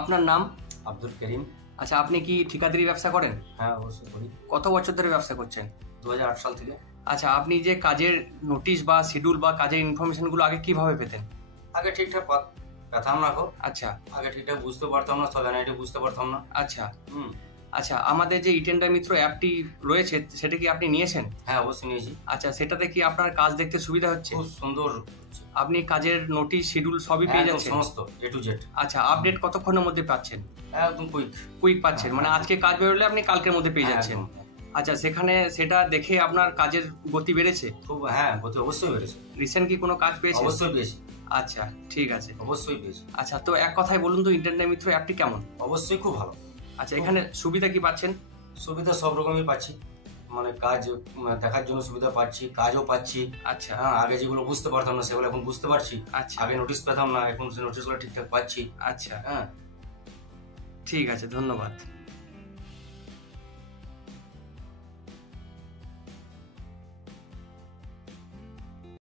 আপনার নাম? আব্দুল করিম। আচ্ছা, আপনি কি ঠিকাদারি ব্যবসা করেন? হ্যাঁ, অবশ্যই করি। কত বছর ধরে ব্যবসা করছেন? 2008 সাল থেকে। আচ্ছা, আপনি যে কাজের নোটিশ বা শিডিউল বা কাজের ইনফরমেশনগুলো আগে কিভাবে পেতেন? আগে ঠিকঠাক পেতাম না গো। আচ্ছা আগে ঠিকঠাক বুঝতে পারতাম না, সলেনাইটে বুঝতে পারতাম না। আচ্ছা আচ্ছা, আমাদের যে ইটেন্ডার মিত্র অ্যাপটি রয়েছে সেটা কি আপনি নিয়েছেন? হ্যাঁ, অবশ্যই নিয়েছি। আচ্ছা, সেটাতে কি আপনার কাজ দেখতে সুবিধা হচ্ছে? খুব সুন্দর হচ্ছে। আপনি কাজের নোটিশ শিডিউল সবই পেয়ে একদম যাচ্ছেন? সমস্ত A to Z। আচ্ছা, আপডেট কতক্ষণের মধ্যে পাচ্ছেন? একদম কুইক পাচ্ছেন, মানে আজকে কাজ বেরোলে আপনি কালকের মধ্যে পেয়ে হ্যাঁ, যাচ্ছেন। একদম। আচ্ছা, সেখানে সেটা দেখে আপনার কাজের গতি বেড়েছে? খুব, হ্যাঁ, গতি অবশ্যই বেড়েছে। রিসেন্ট কি কোনো কাজ পেয়েছেন? অবশ্যই পেয়েছি। আচ্ছা, ঠিক আছে। অবশ্যই পেয়েছি। আচ্ছা, তো এক কথায় বলুন তো ইন্টারনেট মিত্র অ্যাপটি কেমন? অবশ্যই খুব ভালো। আচ্ছা, এখানে সুবিধা কি পাচ্ছেন? সুবিধা সব রকমই পাচ্ছি, মানে কাজ দেখার জন্য সুবিধা পাচ্ছি, কাজও পাচ্ছি। আচ্ছা হ্যাঁ, আগে যেগুলো বুঝতে পারতাম না সেগুলো এখন বুঝতে পারছি। আচ্ছা আগে নোটিশ পেতাম না, এখন সেই নোটিশগুলো ঠিকঠাক পাচ্ছি। আচ্ছা, হ্যাঁ। ঠিক আছে, ধন্যবাদ।